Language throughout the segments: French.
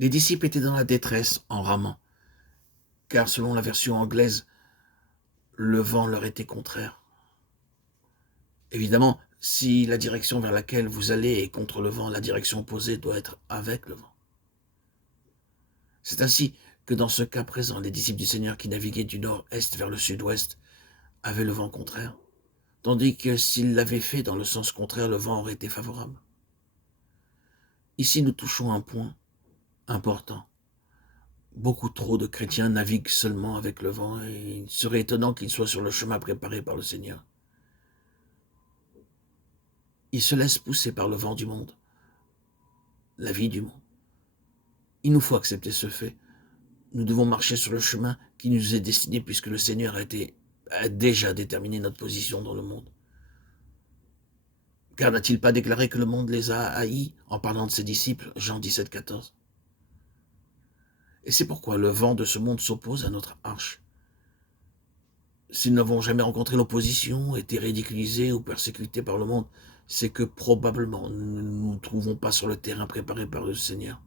Les disciples étaient dans la détresse en ramant, car selon la version anglaise, le vent leur était contraire. Évidemment, si la direction vers laquelle vous allez est contre le vent, la direction opposée doit être avec le vent. C'est ainsi que dans ce cas présent, les disciples du Seigneur qui naviguaient du nord-est vers le sud-ouest avaient le vent contraire, tandis que s'ils l'avaient fait dans le sens contraire, le vent aurait été favorable. Ici, nous touchons un point important. Beaucoup trop de chrétiens naviguent seulement avec le vent et il serait étonnant qu'ils soient sur le chemin préparé par le Seigneur. Ils se laissent pousser par le vent du monde, la vie du monde. Il nous faut accepter ce fait. Nous devons marcher sur le chemin qui nous est destiné puisque le Seigneur a déjà déterminé notre position dans le monde. Car n'a-t-il pas déclaré que le monde les a haïs en parlant de ses disciples, Jean 17, 14 ? Et c'est pourquoi le vent de ce monde s'oppose à notre arche. S'ils n'avons jamais rencontré l'opposition, été ridiculisés ou persécutés par le monde, c'est que probablement nous ne nous trouvons pas sur le terrain préparé par le Seigneur.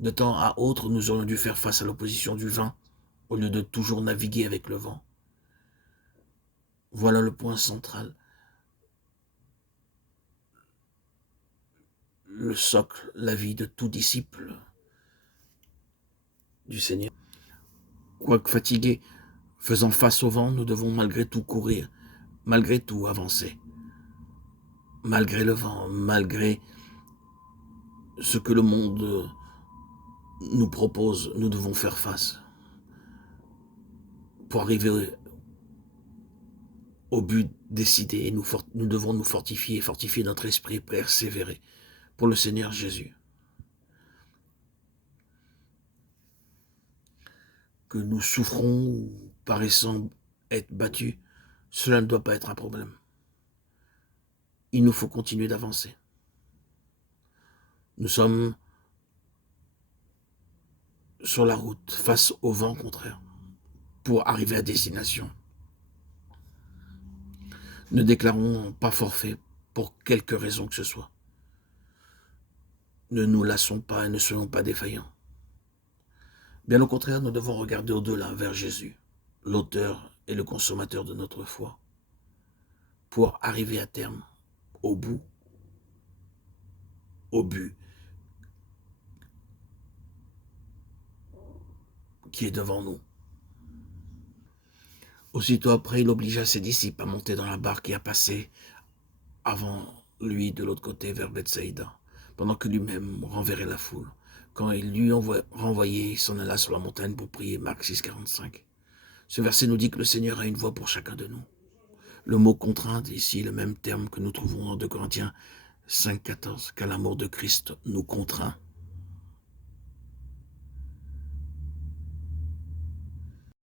De temps à autre, nous aurions dû faire face à l'opposition du vent, au lieu de toujours naviguer avec le vent. Voilà le point central. Le socle, la vie de tout disciple du Seigneur. Quoique fatigués, faisant face au vent, nous devons malgré tout courir, malgré tout avancer. Malgré le vent, malgré ce que le monde nous propose, nous devons faire face. Pour arriver au but décidé, nous devons nous fortifier notre esprit, persévérer pour le Seigneur Jésus. Que nous souffrons ou paraissons être battus, cela ne doit pas être un problème. Il nous faut continuer d'avancer. Nous sommes sur la route, face au vent contraire, pour arriver à destination. Ne déclarons pas forfait pour quelque raison que ce soit. Ne nous lassons pas et ne soyons pas défaillants. Bien au contraire, nous devons regarder au-delà, vers Jésus, l'auteur et le consommateur de notre foi, pour arriver à terme, au bout, au but qui est devant nous. Aussitôt après, il obligea ses disciples à monter dans la barque et à passer avant lui de l'autre côté vers Bethsaïda, pendant que lui-même renverrait la foule. Quand il lui renvoyait, il s'en alla sur la montagne pour prier, Marc 6, 45. Ce verset nous dit que le Seigneur a une voie pour chacun de nous. Le mot contrainte est ici le même terme que nous trouvons dans 2 Corinthiens 5, 14, car l'amour de Christ nous contraint.